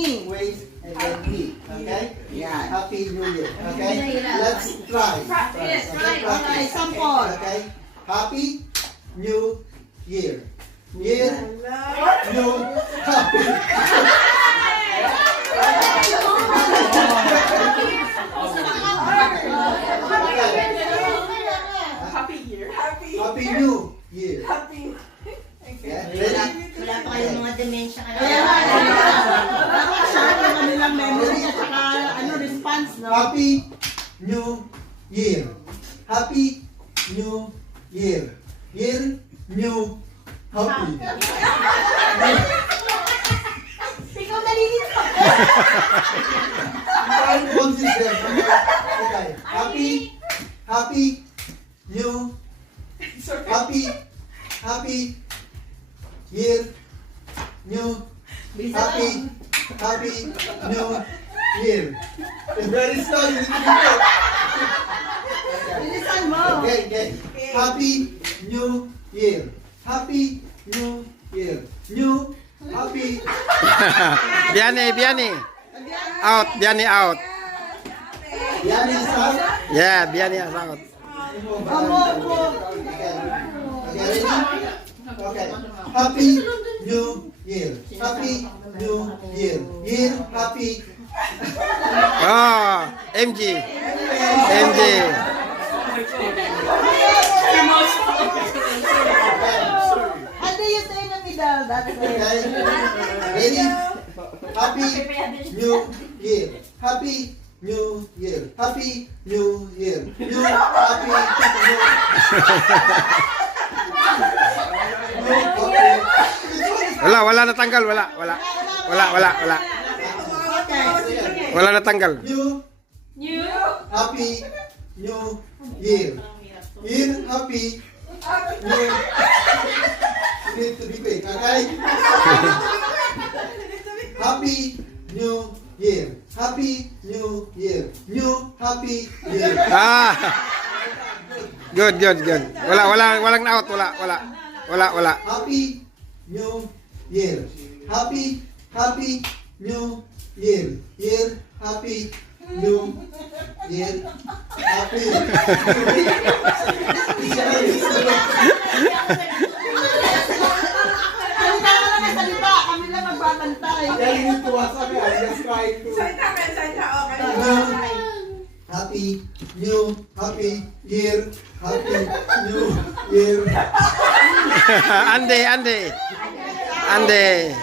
me. Wait, and then me. Okay? Yeah. Happy New Year. Okay? Let's try. Yes, try. Okay, sample. Okay? Happy New Year. Year, new, happy. Happy year. Happy New Year. Yeah, ready? Wala pa kayong mga dementia ka Kaya nga, dapat short yung kanilang memory at saka response, no? Happy New Year. Happy New Year. Year, new, happy. Ikaw nalilito. Find consistent. Okay. Happy New, happy Year, new, happy New Year. It's very slow. You need to be quick. Bilisan mo. Okay. Happy New Year. Happy New Year. New, happy. Biani. Out, Biani out. Yan is out. Yeah, Biani is out. Okay, ready? Okay. Happy New Year. Happy New Year. Year, happy. Oh, MG. Ano yung tayo na middle? That's Okay. it. Ready? Happy New Year. Happy New Year. Happy New Year. New, happy, new. Wala natanggal, wala. Wala natanggal. New, happy, new year. Year, happy, new. You need to be quick, okay? Happy New Year. Happy New Year. New, happy year. Ah. Good. Walang out, wala. Happy New Year. Happy New Year. Year, happy New Year. Happy. Salita ka lang, salita. Kami lang magbabantay. Telling to us, okay, I'm just trying to. Happy New, happy year, happy New Year. Ande.